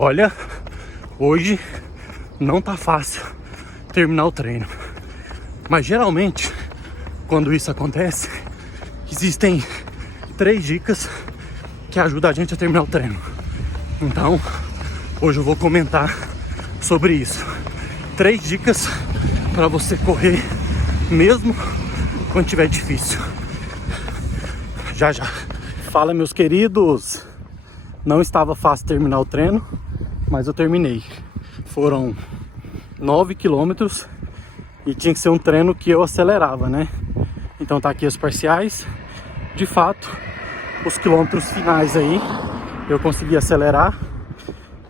Olha, hoje não tá fácil terminar o treino. Mas geralmente, quando isso acontece, existem 3 dicas que ajudam a gente a terminar o treino. Então, hoje eu vou comentar sobre isso. 3 dicas para você correr mesmo quando tiver difícil. Já. Fala, meus queridos. Não estava fácil terminar o treino, mas eu terminei. Foram 9 quilômetros e tinha que ser um treino que eu acelerava, né? Então tá aqui os parciais. De fato, os quilômetros finais aí eu consegui acelerar.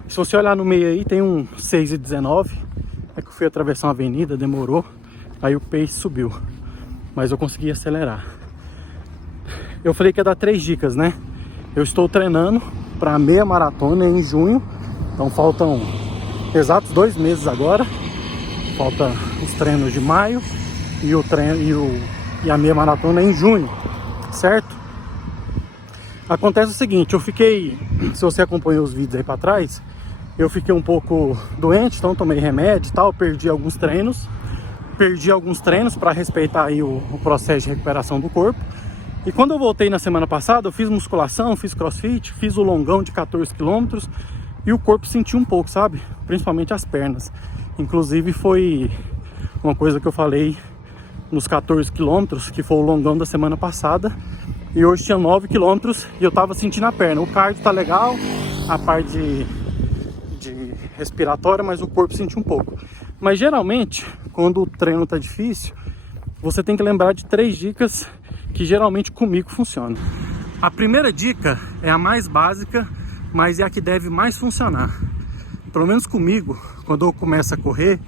Se você olhar no meio aí, tem um 6:19. É que eu fui atravessar uma avenida, demorou. Aí o pace subiu. Mas eu consegui acelerar. Eu falei que ia dar 3 dicas, né? Eu estou treinando para meia maratona em junho. Então faltam exatos 2 meses agora. Falta os treinos de maio e a meia maratona em junho, certo? Acontece o seguinte, eu fiquei, se você acompanhou os vídeos aí para trás, eu fiquei um pouco doente, então tomei remédio e tal, perdi alguns treinos para respeitar aí o processo de recuperação do corpo. E quando eu voltei na semana passada, eu fiz musculação, fiz crossfit, fiz o longão de 14 quilômetros e o corpo sentiu um pouco, sabe? Principalmente as pernas. Inclusive foi uma coisa que eu falei nos 14 quilômetros, que foi o longão da semana passada. E hoje tinha 9 quilômetros e eu tava sentindo a perna. O cardio tá legal, a parte de respiratória, mas o corpo sentiu um pouco. Mas geralmente, quando o treino tá difícil, você tem que lembrar de 3 dicas que geralmente comigo funcionam. A primeira dica é a mais básica, mas é a que deve mais funcionar. Pelo menos comigo, quando eu começo a correr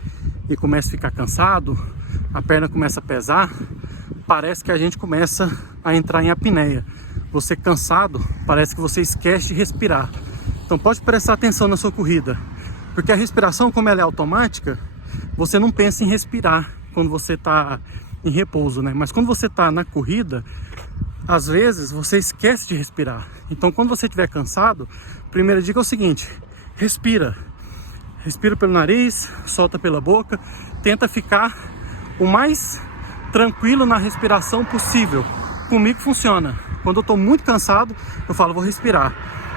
e começo a ficar cansado, a perna começa a pesar, parece que a gente começa a entrar em apneia. Você cansado, parece que você esquece de respirar. Então pode prestar atenção na sua corrida, porque a respiração, como ela é automática, você não pensa em respirar quando você está em repouso, né? Mas quando você está na corrida, às vezes você esquece de respirar. Então quando você estiver cansado, a primeira dica é o seguinte: respira pelo nariz, solta pela boca, tenta ficar o mais tranquilo na respiração possível. Comigo funciona. Quando eu estou muito cansado, eu falo, vou respirar.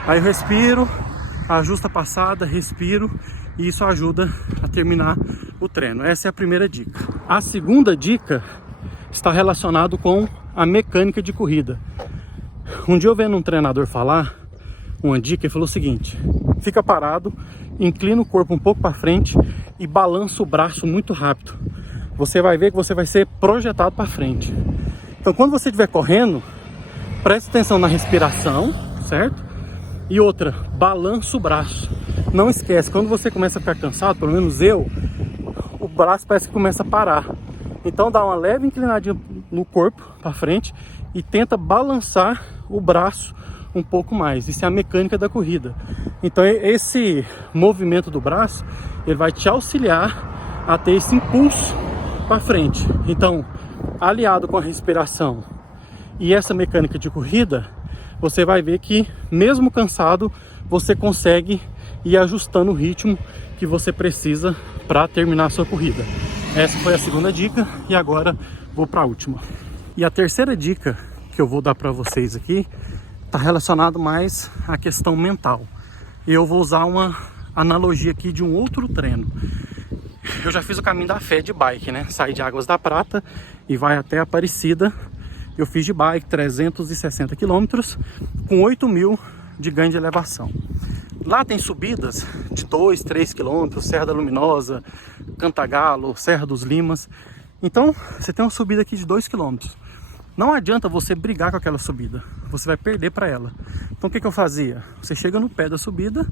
Aí eu respiro, ajusto a passada, respiro, e isso ajuda a terminar o treino. Essa é a primeira dica. A segunda dica está relacionada com a mecânica de corrida. Um dia eu vendo um treinador falar uma dica, ele falou o seguinte: fica parado, inclina o corpo um pouco para frente e balança o braço muito rápido. Você vai ver que você vai ser projetado para frente. Então quando você estiver correndo, preste atenção na respiração, certo? E outra, balança o braço. Não esquece, quando você começa a ficar cansado, pelo menos eu, o braço parece que começa a parar. Então dá uma leve inclinadinha no corpo para frente e tenta balançar o braço um pouco mais. Isso é a mecânica da corrida. Então esse movimento do braço, ele vai te auxiliar a ter esse impulso para frente. Então, aliado com a respiração e essa mecânica de corrida, você vai ver que mesmo cansado, você consegue ir ajustando o ritmo que você precisa para terminar a sua corrida. Essa foi a segunda dica e agora vou para a última. E a terceira dica que eu vou dar para vocês aqui está relacionado mais à questão mental. E eu vou usar uma analogia aqui de um outro treino. Eu já fiz o caminho da fé de bike, né? Saí de Águas da Prata e vai até Aparecida. Eu fiz de bike 360 quilômetros com 8.000 de ganho de elevação. Lá tem subidas de 2, 3 quilômetros, Serra da Luminosa, Cantagalo, Serra dos Limas. Então, você tem uma subida aqui de 2 quilômetros. Não adianta você brigar com aquela subida, você vai perder para ela. Então o que eu fazia? Você chega no pé da subida,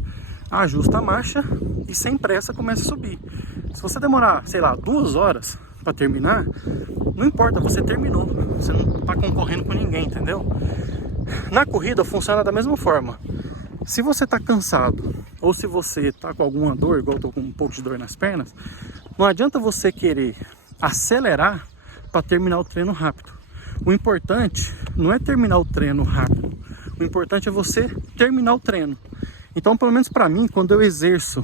ajusta a marcha e sem pressa começa a subir. Se você demorar, sei lá, 2 horas para terminar, não importa, você terminou. Você não está concorrendo com ninguém, entendeu? Na corrida funciona da mesma forma. Se você está cansado ou se você está com alguma dor, igual eu estou com um pouco de dor nas pernas, não adianta você querer acelerar para terminar o treino rápido. O importante não é terminar o treino rápido. O importante é você terminar o treino. Então, pelo menos para mim, quando eu exerço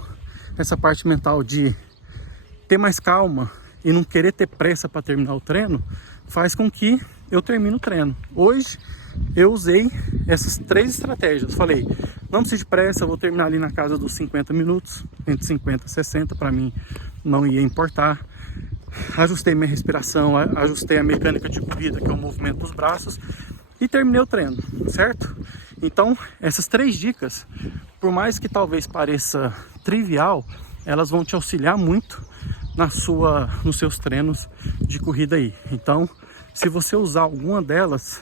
essa parte mental de ter mais calma e não querer ter pressa para terminar o treino, faz com que eu termine o treino. Hoje eu usei essas 3 estratégias. Falei, não precisa de pressa, eu vou terminar ali na casa dos 50 minutos, entre 50 e 60, para mim não ia importar. Ajustei minha respiração, ajustei a mecânica de corrida, que é o movimento dos braços, e terminei o treino, certo? Então, essas 3 dicas, por mais que talvez pareça trivial, elas vão te auxiliar muito nos seus treinos de corrida aí. Então, se você usar alguma delas,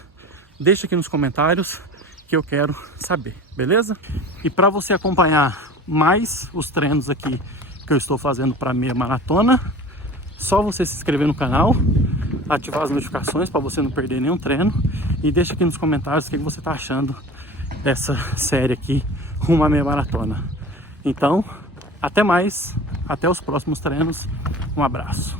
deixa aqui nos comentários que eu quero saber, beleza? E para você acompanhar mais os treinos aqui que eu estou fazendo para meia maratona, só você se inscrever no canal, ativar as notificações para você não perder nenhum treino, e deixa aqui nos comentários o que você está achando dessa série aqui, rumo à meia maratona. Então, até mais, até os próximos treinos, um abraço.